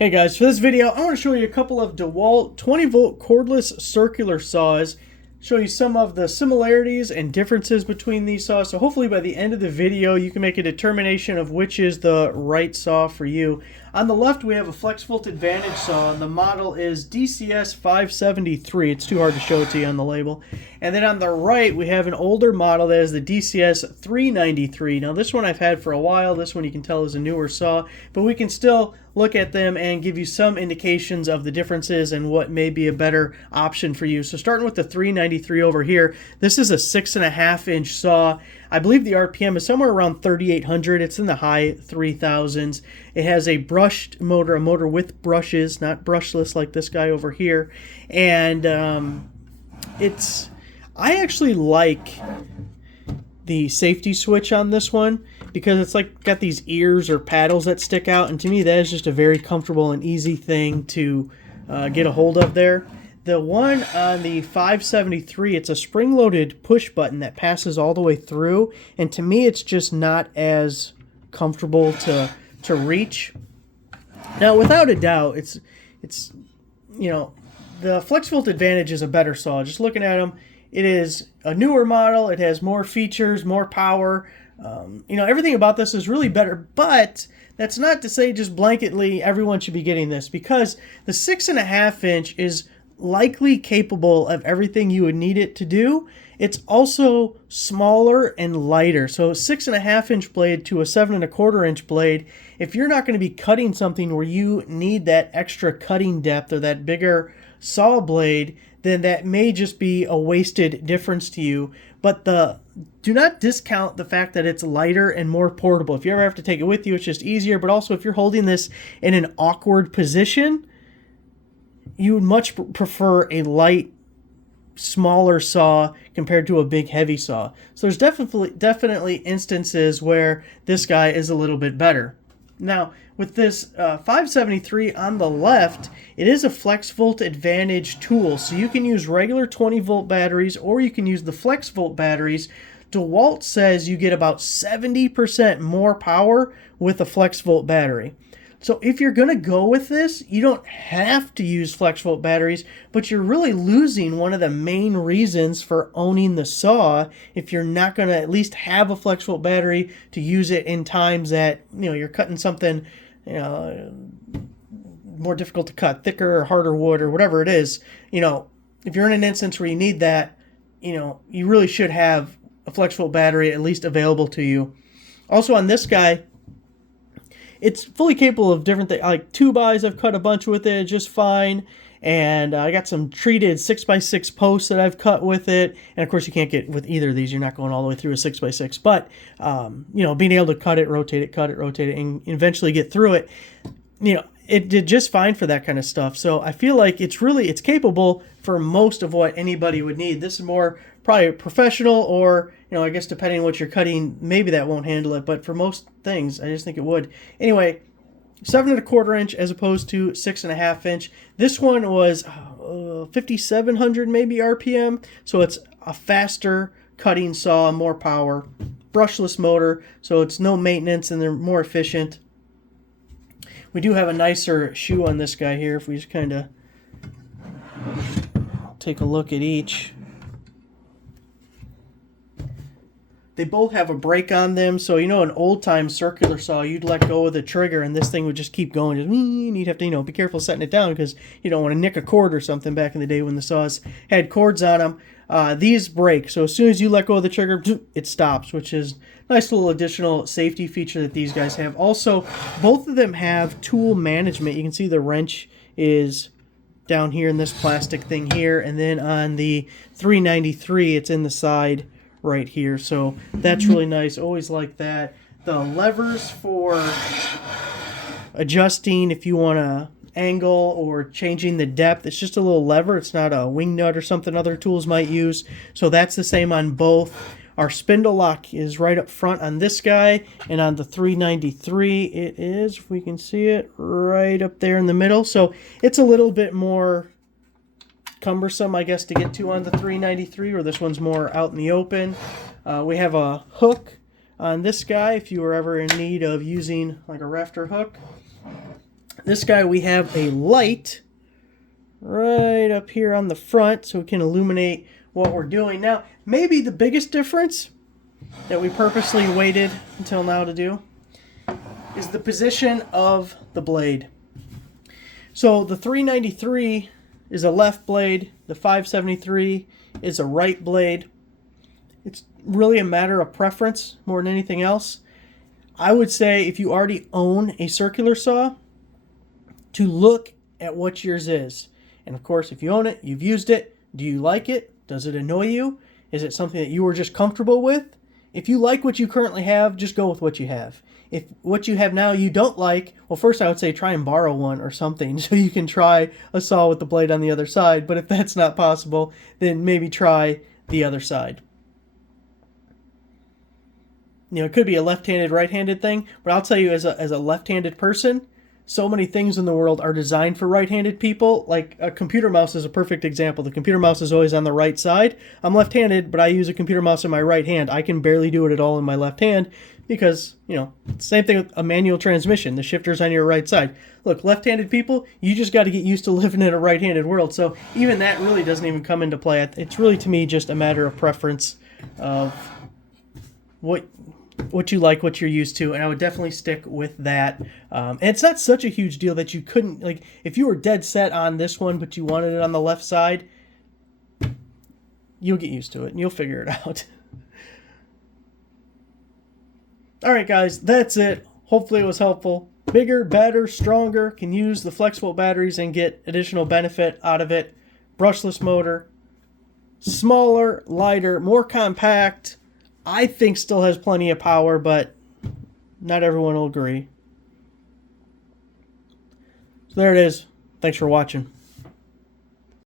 Hey guys, for this video I want to show you a couple of DeWALT 20 volt cordless circular saws, show you some of the similarities and differences between these saws, so hopefully by the end of the video you can make a determination of which is the right saw for you. On the left we have a Flexvolt Advantage saw, and the model is DCS 573. It's too hard to show it to you on the label. And then on the right we have an older model that is the DCS 393. Now this one I've had for a while. This one you can tell is a newer saw, but we can still look at them and give you some indications of the differences and what may be a better option for you. So starting with the 393 over here, this is a 6.5-inch saw. I believe the RPM is somewhere around 3,800. It's in the high 3,000s. It has a brushed motor, a motor with brushes, not brushless like this guy over here. And I actually like the safety switch on this one, because it's like got these ears or paddles that stick out, and to me that is just a very comfortable and easy thing to get a hold of there. The one on the 573, it's a spring-loaded push button that passes all the way through, and to me it's just not as comfortable to reach. Now without a doubt, it's you know, the Flexvolt Advantage is a better saw. Just looking at them, it is a newer model, it has more features, more power. You know, everything about this is really better, but that's not to say just blanketly everyone should be getting this, because the 6.5-inch is likely capable of everything you would need it to do. It's also smaller and lighter. So a 6.5-inch blade to a 7.25-inch blade, if you're not going to be cutting something where you need that extra cutting depth or that bigger saw blade, then that may just be a wasted difference to you. But do not discount the fact that it's lighter and more portable. If you ever have to take it with you, it's just easier. But also, if you're holding this in an awkward position, you would much prefer a light, smaller saw compared to a big, heavy saw. So there's definitely instances where this guy is a little bit better. Now, with this 573 on the left, it is a Flexvolt Advantage tool. So you can use regular 20-volt batteries, or you can use the Flexvolt batteries. DeWALT says you get about 70% more power with a Flexvolt battery. So if you're going to go with this, you don't have to use Flexvolt batteries, but you're really losing one of the main reasons for owning the saw if you're not going to at least have a Flexvolt battery to use it in times that, you know, you're cutting something, you know, more difficult to cut, thicker or harder wood or whatever it is. You know, if you're in an instance where you need that, you know, you really should have a Flexvolt battery at least available to you. Also on this guy, it's fully capable of different things. Like 2x, I've cut a bunch with it just fine. And I got some treated 6x6 posts that I've cut with it. And of course, you can't get with either of these. You're not going all the way through a 6x6. But, you know, being able to cut it, rotate it, and eventually get through it, you know, it did just fine for that kind of stuff. So I feel like it's capable for most of what anybody would need. This is more probably professional, or, you know, I guess depending on what you're cutting, maybe that won't handle it. But for most things, I just think it would. Anyway, 7.25-inch as opposed to 6.5-inch. This one was 5,700 maybe RPM. So it's a faster cutting saw, more power, brushless motor. So it's no maintenance and they're more efficient. We do have a nicer shoe on this guy here. If we just kind of take a look at each. They both have a brake on them, so you know, an old-time circular saw, you'd let go of the trigger and this thing would just keep going. And you'd have to, you know, be careful setting it down because you don't want to nick a cord or something back in the day when the saws had cords on them. These brake, so as soon as you let go of the trigger, it stops, which is a nice little additional safety feature that these guys have. Also, both of them have tool management. You can see the wrench is down here in this plastic thing here, and then on the 393, it's in the side right here, so that's really nice. Always like that. The levers for adjusting if you want to angle or changing the depth, it's just a little lever. It's not a wing nut or something other tools might use. So that's the same on both. Our spindle lock is right up front on this guy, and on the 393 it is, if we can see it, right up there in the middle. So it's a little bit more cumbersome, I guess, to get to on the 393, or this one's more out in the open. We have a hook on this guy if you were ever in need of using like a rafter hook. This guy, we have a light right up here on the front so we can illuminate what we're doing. Now, maybe the biggest difference that we purposely waited until now to do is the position of the blade. So the 393 is a left blade, the 573 is a right blade. It's really a matter of preference more than anything else. I would say if you already own a circular saw, to look at what yours is. And of course, if you own it, you've used it, do you like it? Does it annoy you? Is it something that you were just comfortable with? If you like what you currently have, just go with what you have. If what you have now you don't like, well, first I would say try and borrow one or something so you can try a saw with the blade on the other side. But if that's not possible, then maybe try the other side. You know, it could be a left-handed, right-handed thing, but I'll tell you as a left-handed person, so many things in the world are designed for right-handed people. Like a computer mouse is a perfect example. The computer mouse is always on the right side. I'm left-handed, but I use a computer mouse in my right hand. I can barely do it at all in my left hand because, you know, same thing with a manual transmission. The shifter's on your right side. Look, left-handed people, you just got to get used to living in a right-handed world. So even that really doesn't even come into play. It's really, to me, just a matter of preference of what you like, what you're used to, and I would definitely stick with that. And it's not such a huge deal that you couldn't, like, if you were dead set on this one, but you wanted it on the left side, you'll get used to it, and you'll figure it out. All right, guys, that's it. Hopefully it was helpful. Bigger, better, stronger, can use the Flexvolt batteries and get additional benefit out of it. Brushless motor. Smaller, lighter, more compact. I think still has plenty of power, but not everyone will agree. So there it is. Thanks for watching.